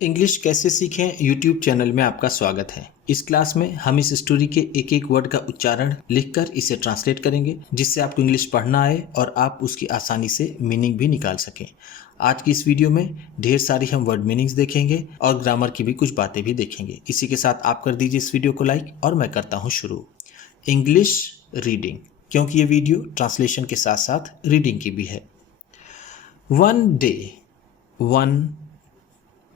English कैसे सीखें YouTube channel में आपका स्वागत है। इस क्लास में हम इस स्टोरी के एक एक वर्ड का उच्चारण लिखकर इसे ट्रांसलेट करेंगे, जिससे आपको इंग्लिश पढ़ना आए और आप उसकी आसानी से मीनिंग भी निकाल सकें। आज की इस वीडियो में ढेर सारी हम वर्ड मीनिंग्स देखेंगे और ग्रामर की भी कुछ बातें भी देखेंगे। इसी के साथ आप कर दीजिए इस वीडियो को लाइक और मैं करता हूँ शुरू। इंग्लिश रीडिंग, क्योंकि ये वीडियो ट्रांसलेशन के साथ साथ रीडिंग की भी है। वन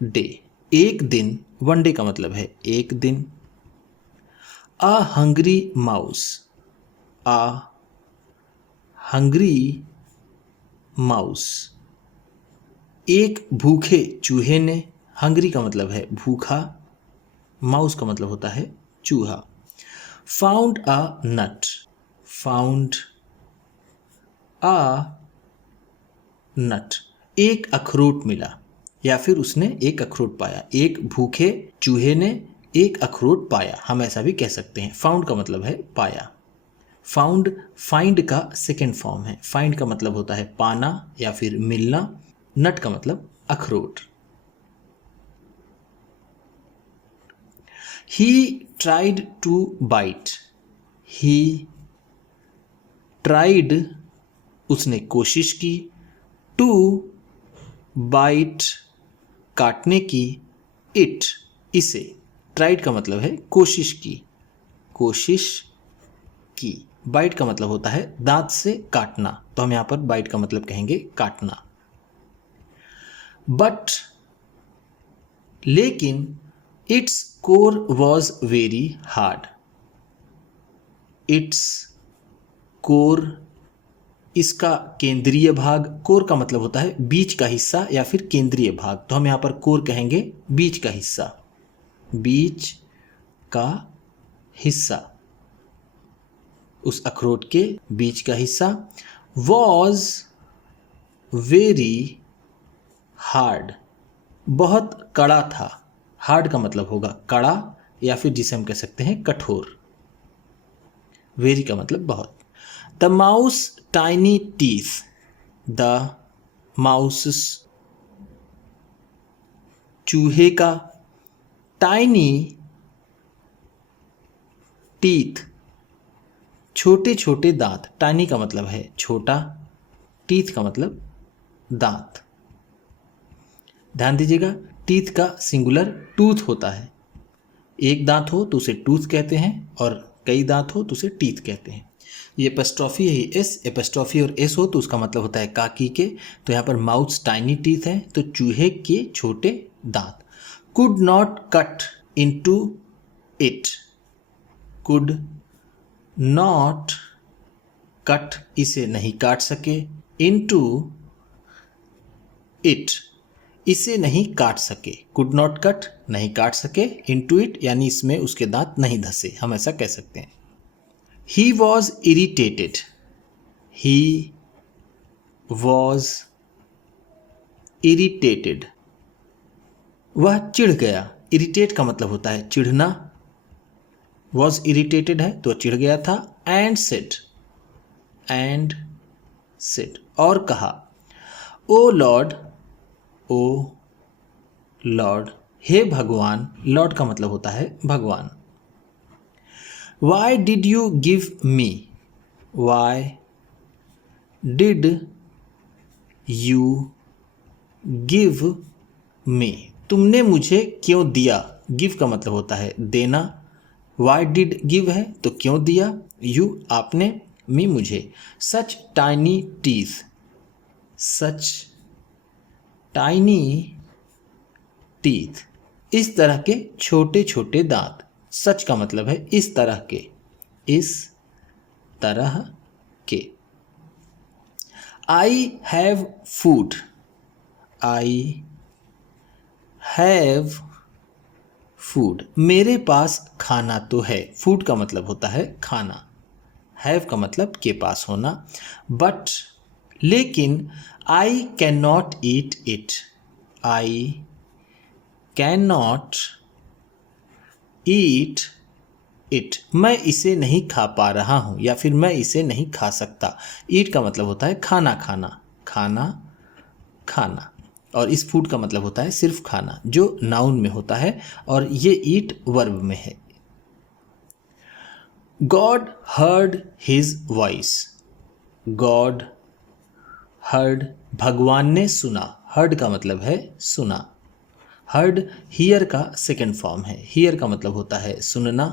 डे, एक दिन। वन डे का मतलब है एक दिन। A hungry mouse, a hungry mouse, एक भूखे चूहे ने। हंग्री का मतलब है भूखा, माउस का मतलब होता है चूहा। Found a nut, found a नट, एक अखरोट मिला या फिर उसने एक अखरोट पाया। एक भूखे चूहे ने एक अखरोट पाया, हम ऐसा भी कह सकते हैं। फाउंड का मतलब है पाया। फाउंड फाइंड का सेकेंड फॉर्म है। फाइंड का मतलब होता है पाना या फिर मिलना। नट का मतलब अखरोट। He tried to bite, he tried उसने कोशिश की, टू बाइट काटने की, इट इसे। ट्राइड का मतलब है कोशिश की, कोशिश की। बाइट का मतलब होता है दांत से काटना, तो हम यहां पर बाइट का मतलब कहेंगे काटना। बट लेकिन its core was very hard, its core इसका केंद्रीय भाग। कोर का मतलब होता है बीच का हिस्सा या फिर केंद्रीय भाग, तो हम यहां पर कोर कहेंगे बीच का हिस्सा, बीच का हिस्सा, उस अखरोट के बीच का हिस्सा। वॉज वेरी हार्ड, बहुत कड़ा था। हार्ड का मतलब होगा कड़ा या फिर जिसे हम कह सकते हैं कठोर। वेरी का मतलब बहुत। The mouse tiny teeth, the mouse चूहे का, टाइनी टीथ छोटे छोटे दांत। टाइनी का मतलब है छोटा, टीथ का मतलब दांत। ध्यान दीजिएगा, टीथ का सिंगुलर टूथ होता है। एक दांत हो तो उसे टूथ कहते हैं और कई दांत हो तो उसे टीथ कहते हैं। ये एपस्ट्रॉफी है, एस एपस्ट्रॉफी और एस हो तो उसका मतलब होता है काकी के। तो यहाँ पर माउथ टाइनी टीथ है तो चूहे के छोटे दांत। Could not cut into it, could not cut इसे नहीं काट सके, इनटू इट इसे नहीं काट सके। कुड नॉट कट नहीं काट सके, इनटू इट यानी इसमें उसके दांत नहीं धसे, हम ऐसा कह सकते हैं। He was irritated, he was irritated, वह चिढ़ गया। इरिटेट का मतलब होता है चिढ़ना। वॉज इरिटेटेड है तो चिढ़ गया था। एंड सेड, एंड सेड और कहा। ओ लॉर्ड, ओ लॉर्ड हे भगवान। लॉर्ड का मतलब होता है भगवान। Why did you give me, why did you give me, तुमने मुझे क्यों दिया। गिव का मतलब होता है देना। वाई डिड गिव है तो क्यों दिया। यू आपने, मी मुझे। सच टाइनी टीथ, सच टाइनी टीथ इस तरह के छोटे छोटे दांत। सच का मतलब है इस तरह के, इस तरह के। I have food, I have food मेरे पास खाना तो है। फूड का मतलब होता है खाना, हैव का मतलब के पास होना। बट लेकिन I can not eat it, I can not eat it मैं इसे नहीं खा पा रहा हूं या फिर मैं इसे नहीं खा सकता। ईट का मतलब होता है खाना खाना, खाना खाना। और इस फूड का मतलब होता है सिर्फ खाना, जो नाउन में होता है, और ये ईट वर्ब में है। God heard his voice, God heard, भगवान ने सुना, हर्ड का मतलब है सुना, हर्ड हियर का सेकेंड फॉर्म है, हियर का मतलब होता है सुनना,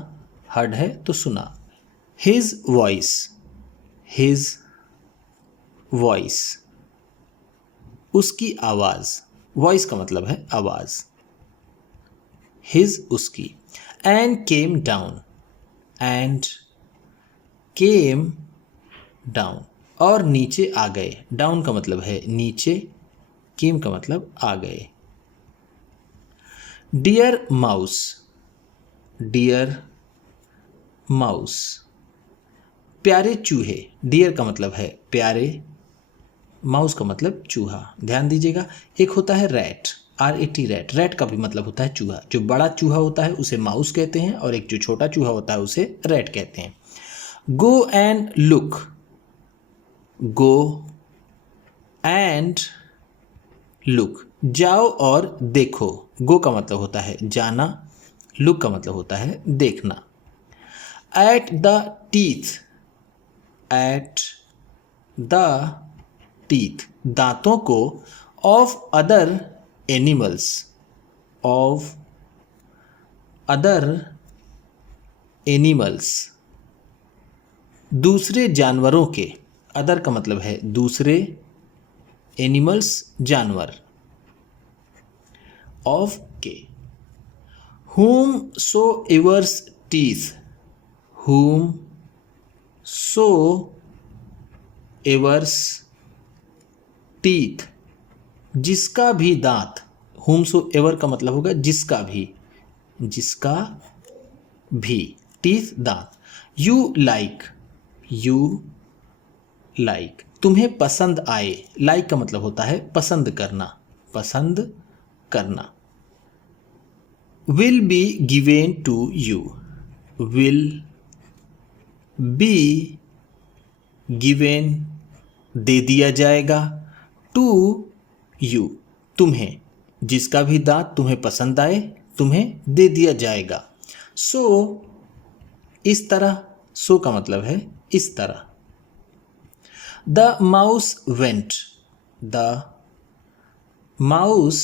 हर्ड है तो सुना। हिज वॉइस, हिज वॉइस, उसकी आवाज, वॉइस का मतलब है आवाज, हिज उसकी। And came down, and came down, और नीचे आ गए, डाउन का मतलब है नीचे, केम का मतलब आ गए। डियर माउस, डियर माउस, प्यारे चूहे, डियर का मतलब है प्यारे, माउस का मतलब चूहा। ध्यान दीजिएगा, एक होता है रैट, RAT रैट, रैट का भी मतलब होता है चूहा। जो बड़ा चूहा होता है उसे माउस कहते हैं, और एक जो छोटा चूहा होता है उसे रैट कहते हैं। Go and look, go and look, जाओ और देखो, गो का मतलब होता है जाना, लुक का मतलब होता है देखना। At the teeth, at the teeth, दांतों को, of other animals, of other animals, दूसरे जानवरों के, अदर का मतलब है दूसरे, एनिमल्स जानवर, ऑफ के। whom so ever's teeth, whom so ever's teeth, जिसका भी दांत, whom so ever का मतलब होगा जिसका भी, जिसका भी, teeth दांत। you like, you like, तुम्हें पसंद आए, like का मतलब होता है पसंद करना, पसंद करना। will be given to you, will be given, दे दिया जाएगा, to you, तुम्हें, जिसका भी दांत तुम्हें पसंद आए तुम्हें दे दिया जाएगा। सो, इस तरह, सो का मतलब है इस तरह। The mouse went, the mouse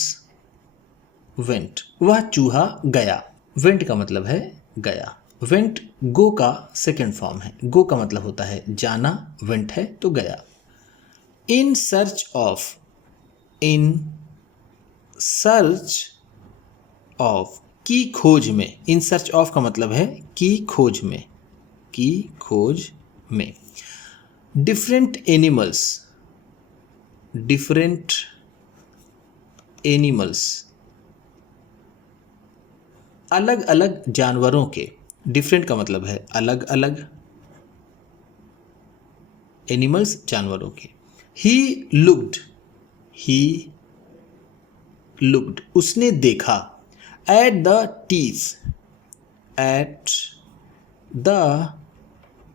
went, वह चूहा गया, वेंट का मतलब है गया, वेंट गो का सेकेंड फॉर्म है, गो का मतलब होता है जाना, वेंट है तो गया। In search of, in search of, की खोज में, इन सर्च ऑफ का मतलब है की खोज में, की खोज में। डिफरेंट एनिमल्स, डिफरेंट एनिमल्स, अलग अलग जानवरों के, डिफरेंट का मतलब है अलग अलग, एनिमल्स जानवरों के। ही लुक्ड, ही लुक्ड, उसने देखा। At the teeth, at the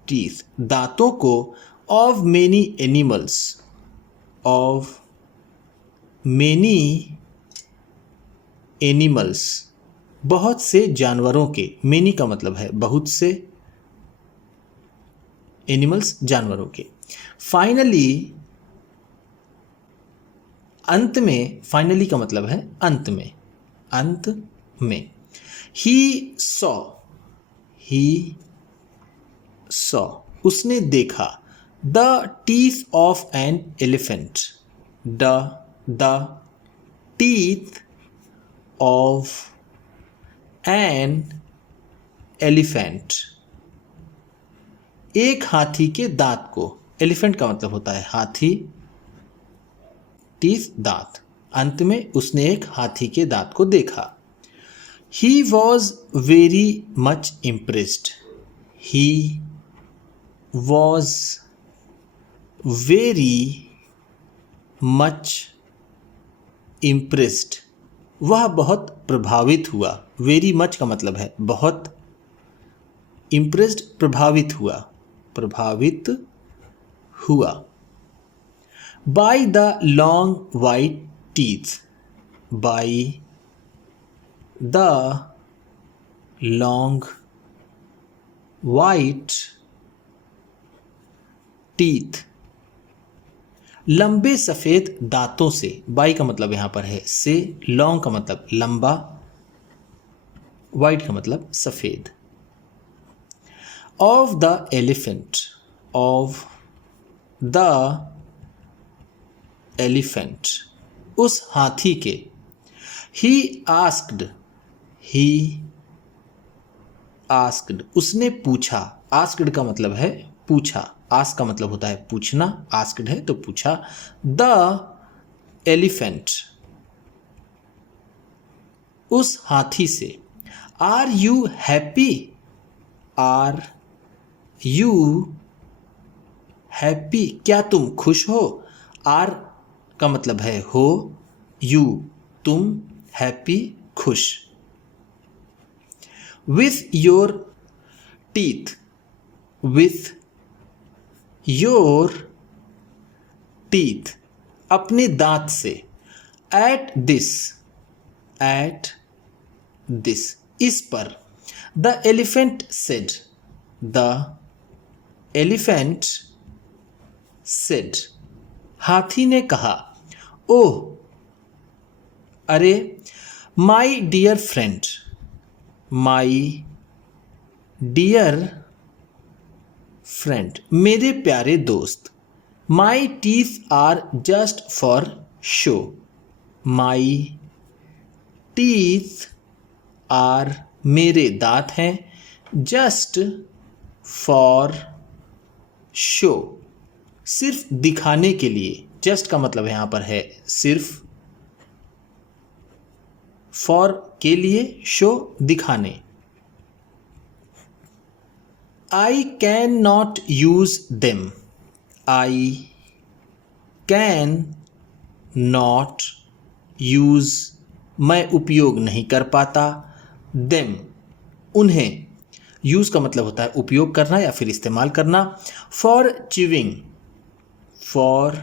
teeth, दांतों को, of many animals, of many animals, बहुत से जानवरों के, मेनी का मतलब है बहुत से, एनिमल्स जानवरों के। फाइनली, अंत में, फाइनली का मतलब है अंत में, अंत में। ही सॉ, ही सॉ, उसने देखा। The teeth of an elephant, the teeth of an elephant, एक हाथी के दांत को, एलिफेंट का मतलब होता है हाथी, टीथ दांत, अंत में उसने एक हाथी के दांत को देखा। He was very much impressed, he was very much impressed, वह बहुत प्रभावित हुआ, वेरी मच का मतलब है बहुत, इम्प्रेस्ड प्रभावित हुआ, प्रभावित हुआ। By the long white teeth, by the long white teeth, लंबे सफेद दांतों से। बाई का मतलब यहां पर है से, लॉन्ग का मतलब लंबा, वाइट का मतलब सफेद। Of the elephant, of the elephant, उस हाथी के। ही आस्क्ड, ही आस्क्ड, उसने पूछा। आस्क्ड का मतलब है पूछा, आस्क का मतलब होता है पूछना, आस्क्ड है तो पूछा। द एलिफेंट, उस हाथी से। Are you happy, are you happy, क्या तुम खुश हो। आर का मतलब है हो, यू तुम, हैप्पी खुश। With your teeth, with your teeth, अपने दांत से। एट दिस, एट दिस, इस पर। The elephant said, the elephant said, हाथी ने कहा। ओह, अरे, my dear friend, my dear friend, मेरे प्यारे दोस्त। My teeth are just for show, my teeth are, मेरे दांत हैं, जस्ट फॉर शो, सिर्फ दिखाने के लिए। जस्ट का मतलब यहां पर है सिर्फ, फॉर के लिए, शो दिखाने। I can not use them, I can not use, मैं उपयोग नहीं कर पाता। देम, उन्हें। यूज का मतलब होता है उपयोग करना या फिर इस्तेमाल करना। फॉर चिविंग, फॉर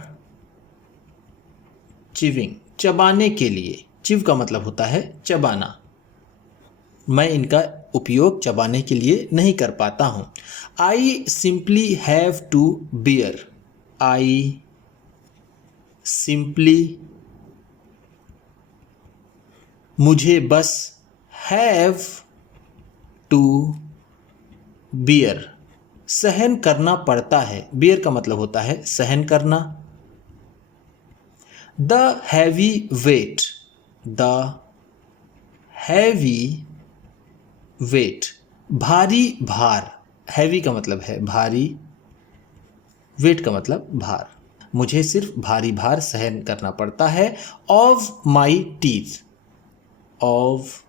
चिविंग, चबाने के लिए। चिव का मतलब होता है चबाना। मैं इनका उपयोग चबाने के लिए नहीं कर पाता हूं। I simply have to bear, I simply, मुझे बस, हैव टू बियर, सहन करना पड़ता है। बियर का मतलब होता है सहन करना। The heavy weight, the heavy weight, भारी भार। हैवी का मतलब है भारी, वेट का मतलब भार। मुझे सिर्फ भारी भार सहन करना पड़ता है। Of my teeth, of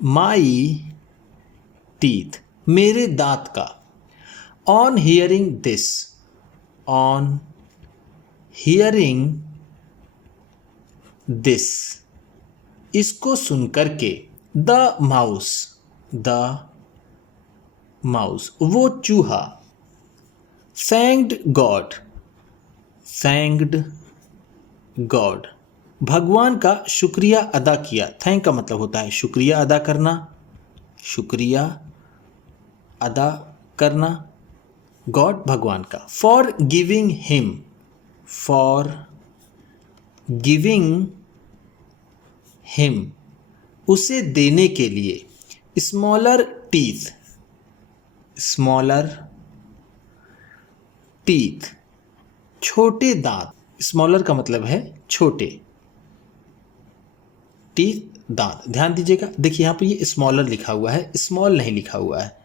my teeth, मेरे दांत का। On hearing this, on hearing this, इसको सुनकर के। द माउस, द माउस, वो चूहा। थैंक्ड गॉड, थैंक्ड गॉड, भगवान का शुक्रिया अदा किया। थैंक का मतलब होता है शुक्रिया अदा करना, शुक्रिया अदा करना। गॉड भगवान का। For giving him, for giving him, उसे देने के लिए। स्मॉलर टीथ, स्मॉलर टीथ, छोटे दांत। स्मॉलर का मतलब है छोटे, टीथ दांत। ध्यान दीजिएगा, देखिए यहाँ पर ये स्मॉलर लिखा हुआ है, स्मॉल नहीं लिखा हुआ है।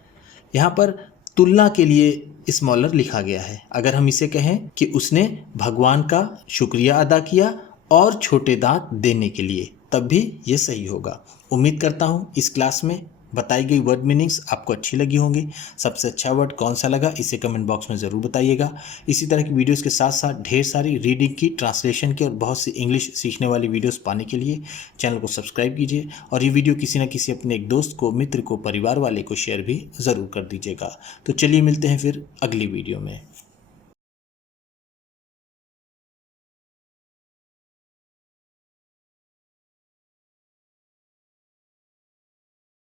यहाँ पर तुलना के लिए स्मॉलर लिखा गया है। अगर हम इसे कहें कि उसने भगवान का शुक्रिया अदा किया और छोटे दांत देने के लिए, तब भी ये सही होगा। उम्मीद करता हूँ इस क्लास में बताई गई वर्ड मीनिंग्स आपको अच्छी लगी होंगी। सबसे अच्छा वर्ड कौन सा लगा इसे कमेंट बॉक्स में ज़रूर बताइएगा। इसी तरह की वीडियोस के साथ साथ ढेर सारी रीडिंग की, ट्रांसलेशन की और बहुत सी इंग्लिश सीखने वाली वीडियोस पाने के लिए चैनल को सब्सक्राइब कीजिए और ये वीडियो किसी न किसी अपने एक दोस्त को, मित्र को, परिवार वाले को शेयर भी ज़रूर कर दीजिएगा। तो चलिए मिलते हैं फिर अगली वीडियो में।